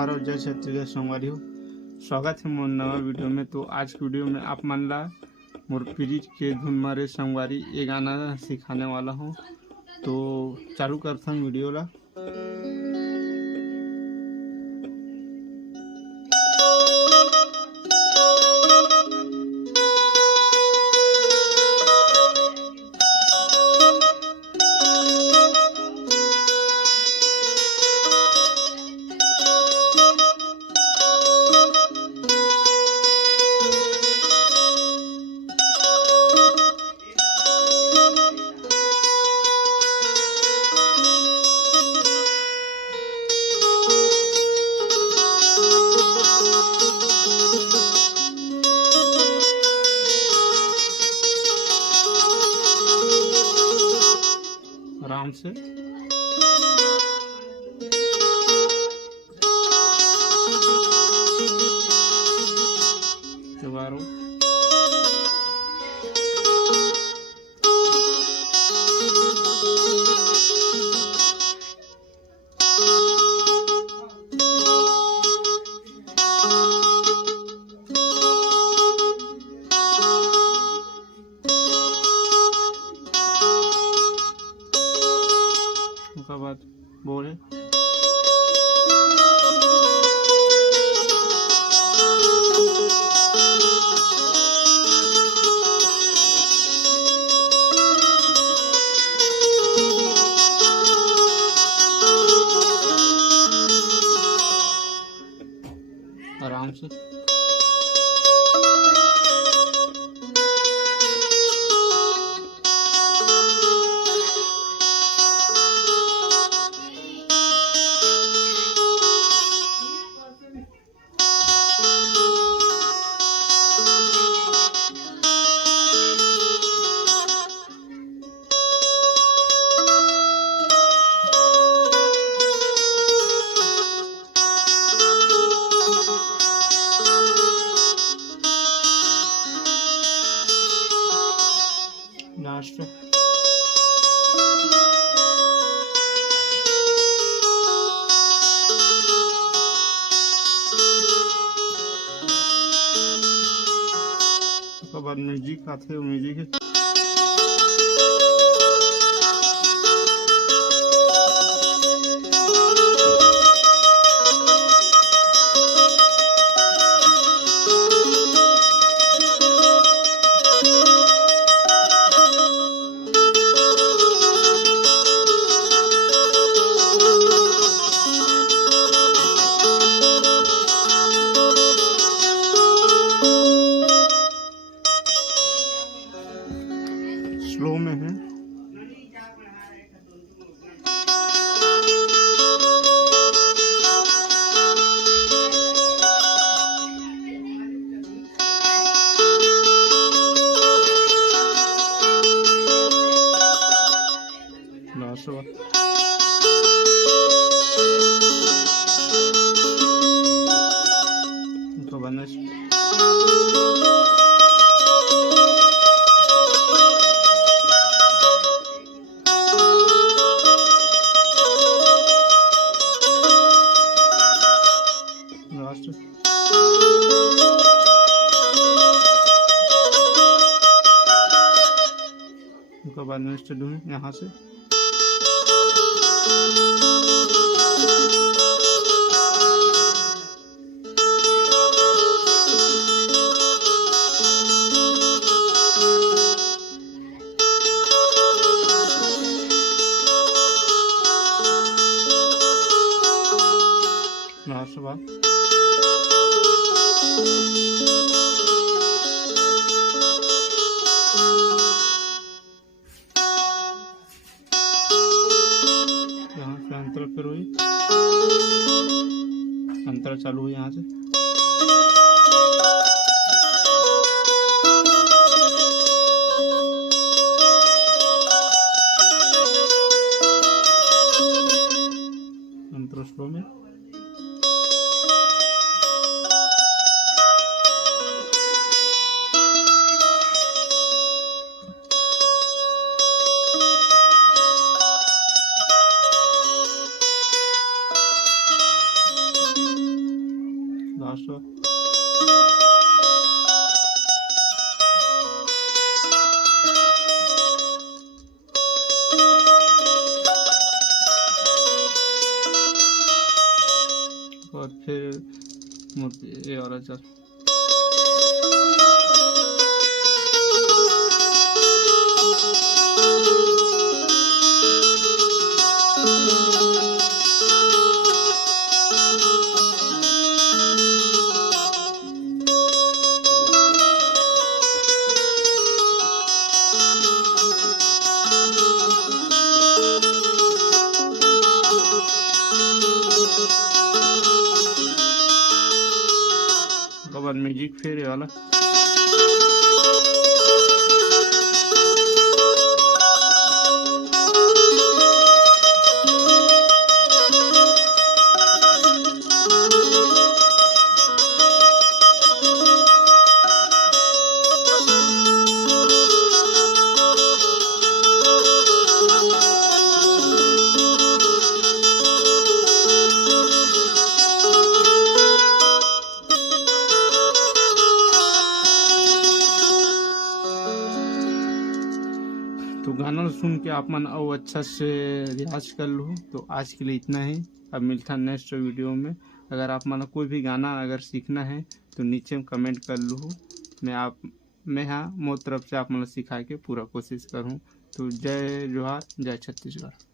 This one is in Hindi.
जोहार और जय छत्तीसगढ़ संगवारी हो। स्वागत है मोर नवा वीडियो में। तो आज की वीडियो में आप मन ला मोर प्रीत के धुन मारे संगवारी ये गाना सिखाने वाला हूँ। तो चालू करता हूँ वीडियो ला। आराम से दोबारा उसके बाद बोले आराम से लास्ट उसके बाद म्यूजिक आते हैं। म्यूजिक स्लो में है। तो बनने उसके बाद में स्टूडियो यहाँ से बाद यहाँ से अंतर फिर हुई, अंतर चालू हुई यहाँ से। अंतर स्लो में ये वाला चल। बाद म्यूजिक फिर ये वाला। तो गाना सुन के आप मन और अच्छा से रियाज कर लो। तो आज के लिए इतना ही, अब मिलता है नेक्स्ट वीडियो में। अगर आप मन कोई भी गाना अगर सीखना है तो नीचे में कमेंट कर लो, मैं हाँ मोर तरफ से आप मन सिखा के पूरा कोशिश करूँ। तो जय जोहार, जय छत्तीसगढ़।